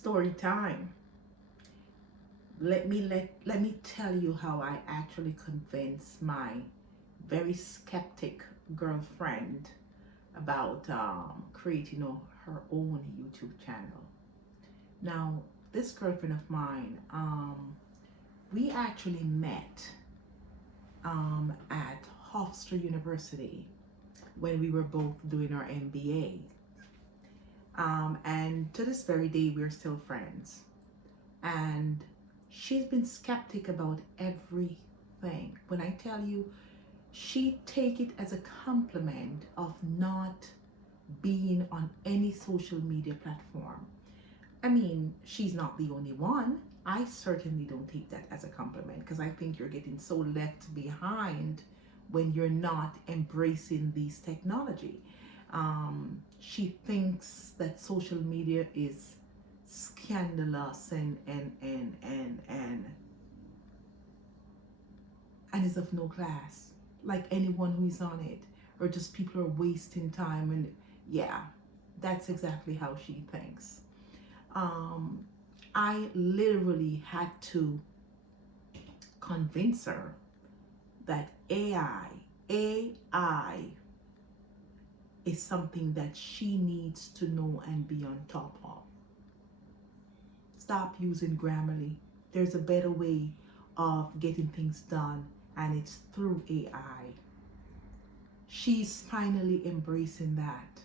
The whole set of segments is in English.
Story time. Let me tell you how I actually convinced my very skeptic girlfriend about creating her own YouTube channel. Now, this girlfriend of mine, we actually met at Hofstra University when we were both doing our MBA. And to this very day, we're still friends. And she's been skeptic about everything. When I tell you, she take it as a compliment of not being on any social media platform. I mean, she's not the only one. I certainly don't take that as a compliment because I think you're getting so left behind when you're not embracing these technology. She thinks that social media is scandalous and is of no class, like anyone who is on it, or just people are wasting time. And yeah, that's exactly how she thinks. um, I literally had to convince her that AI is something that she needs to know and be on top of. Stop using Grammarly. There's a better way of getting things done, and it's through AI. She's finally embracing that.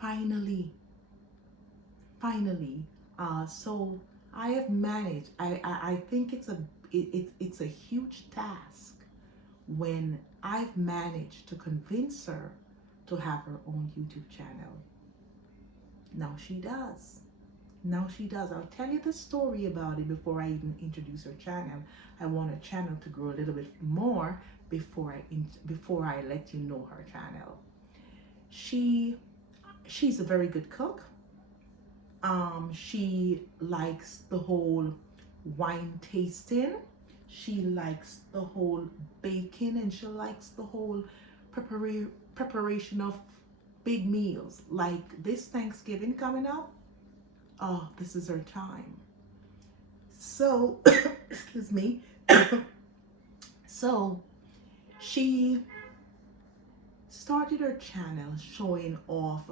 Finally, finally. So I have managed. I think it's a huge task when I've managed to convince her to have her own YouTube channel. Now she does. Now she does. I'll tell you the story about it before I even introduce her channel. I want her channel to grow a little bit more before I let you know her channel. She's a very good cook. She likes the whole wine tasting. She likes the whole baking, and she likes the whole preparation of big meals. Like this Thanksgiving coming up, oh, this is her time. So, excuse me. So, she started her channel showing off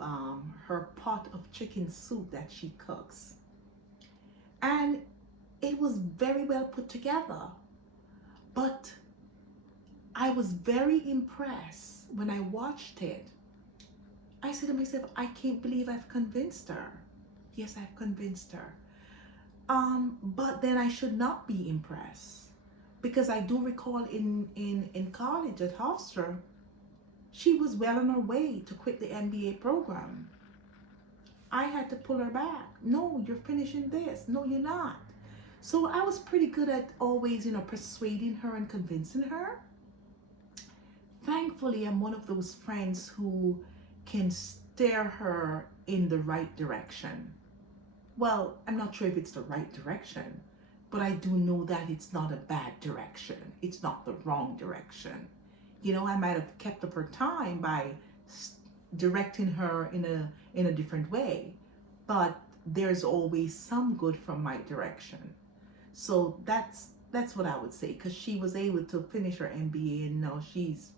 her pot of chicken soup that she cooks. And it was very well put together. But I was very impressed when I watched it. I said to myself, I can't believe I've convinced her. Yes, I've convinced her. But then I should not be impressed, because I do recall in college at Hofstra, she was well on her way to quit the MBA program. I had to pull her back. No, you're finishing this. No, you're not. So I was pretty good at always, persuading her and convincing her. Thankfully, I'm one of those friends who can steer her in the right direction. Well, I'm not sure if it's the right direction, but I do know that it's not a bad direction. It's not the wrong direction. I might have kept up her time by directing her in a different way, but there's always some good from my direction. So that's what I would say, because she was able to finish her MBA, and now she's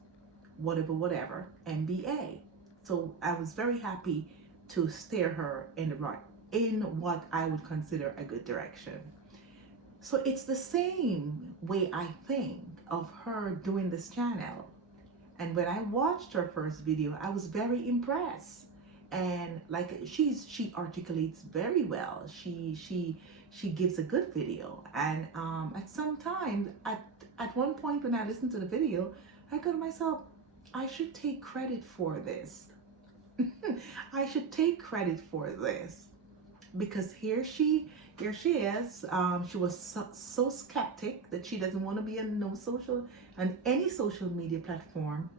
whatever MBA. So I was very happy to steer her in what I would consider a good direction. So it's the same way I think of her doing this channel. And when I watched her first video, I was very impressed. And like she articulates very well. She gives a good video. And at some time, at one point when I listened to the video, I go to myself, I should take credit for this. I should take credit for this, because here she is. She was so skeptic that she doesn't want to be on any social media platform.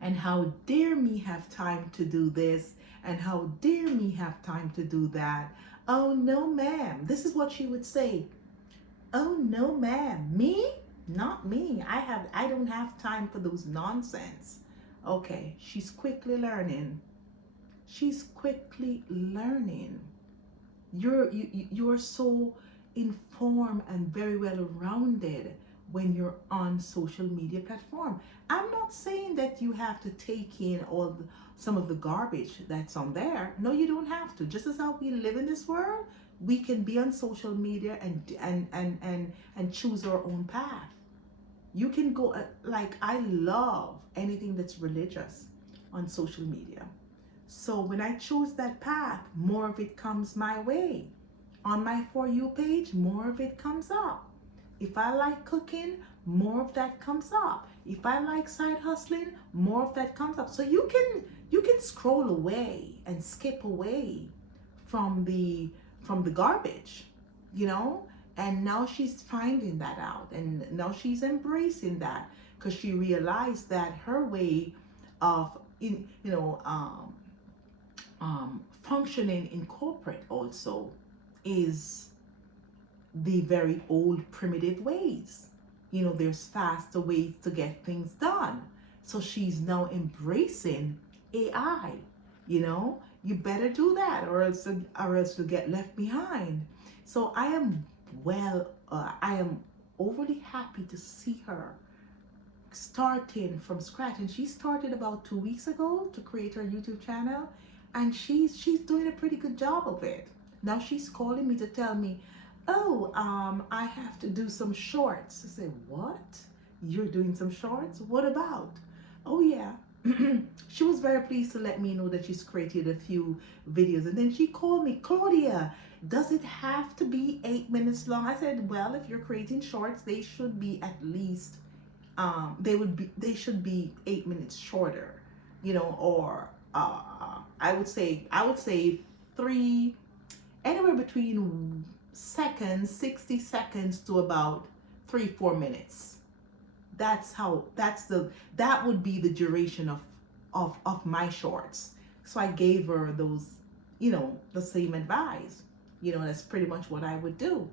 And how dare me have time to do this, and how dare me have time to do that. Oh no, ma'am. This is what she would say. Oh no, ma'am. Me? Not me. I don't have time for those nonsense. Okay, she's quickly learning. She's quickly learning You're so informed and very well rounded when you're on social media platform. I'm not saying that you have to take in some of the garbage that's on there. No, you don't have to. Just as how we live in this world, we can be on social media and choose our own path. You can go like I love anything that's religious on social media. So when I choose that path, more of it comes my way. On my For You page, more of it comes up. If I like cooking, more of that comes up. If I like side hustling, more of that comes up. So you can scroll away and skip away from the garbage, you know? And now she's finding that out, and now she's embracing that because she realized that her way of functioning in corporate also is the very old primitive ways. There's faster ways to get things done. So she's now embracing AI. You better do that, or else you'll get left behind. So I am overly happy to see her starting from scratch. And she started about 2 weeks ago to create her YouTube channel, and she's doing a pretty good job of it. Now she's calling me to tell me, oh, I have to do some shorts. I say, what? You're doing some shorts? What about? Oh yeah. She was very pleased to let me know that she's created a few videos, and then she called me, Claudia, does it have to be 8 minutes long? I said, well, if you're creating shorts, they should be at least they should be 8 minutes shorter, or I would say three, anywhere between 60 seconds to about 3-4 minutes. That would be the duration of my shorts. So I gave her those, the same advice. That's pretty much what I would do.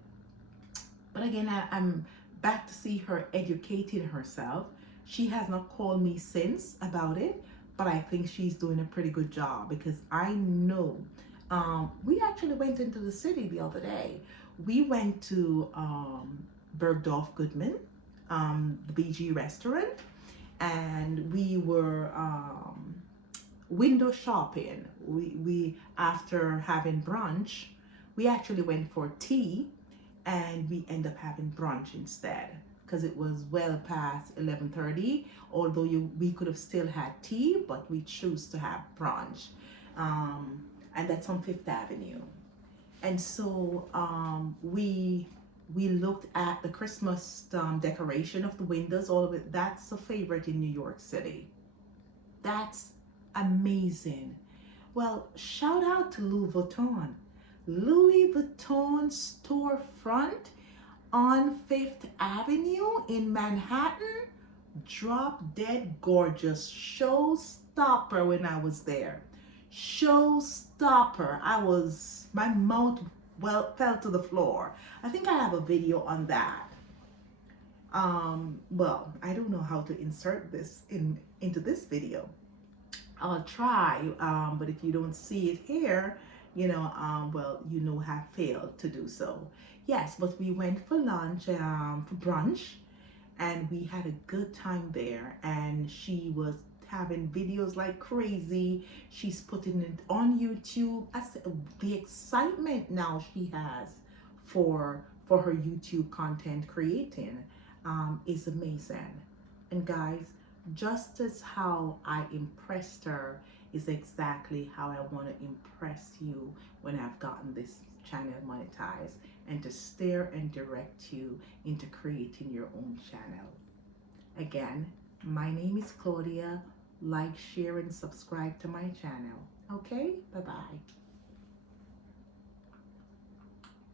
But again, I'm back to see her educating herself. She has not called me since about it, but I think she's doing a pretty good job because I know. We actually went into the city the other day. We went to Bergdorf Goodman, the BG restaurant, and we were window shopping. We after having brunch, we actually went for tea, and we end up having brunch instead because it was well past 11:30. Although we could have still had tea, but we chose to have brunch, and that's on Fifth Avenue. And so we looked at the Christmas decoration of the windows, all of it. That's a favorite in New York City. That's amazing. Well, shout out to Louis Vuitton. Louis Vuitton storefront on Fifth Avenue in Manhattan. Drop dead gorgeous. Showstopper when I was there. Showstopper. My mouth fell to the floor. I think I have a video on that. Well, I don't know how to insert this into this video. I'll try, but if you don't see it here, well, have failed to do so. Yes, but we went for lunch, for brunch, and we had a good time there. And she was having videos like crazy. She's putting it on YouTube. The excitement now she has for her YouTube content creating is amazing. And guys, just as how I impressed her is exactly how I want to impress you when I've gotten this channel monetized, and to steer and direct you into creating your own channel. Again, my name is Claudia. Like, share, and subscribe to my channel. Okay? Bye-bye.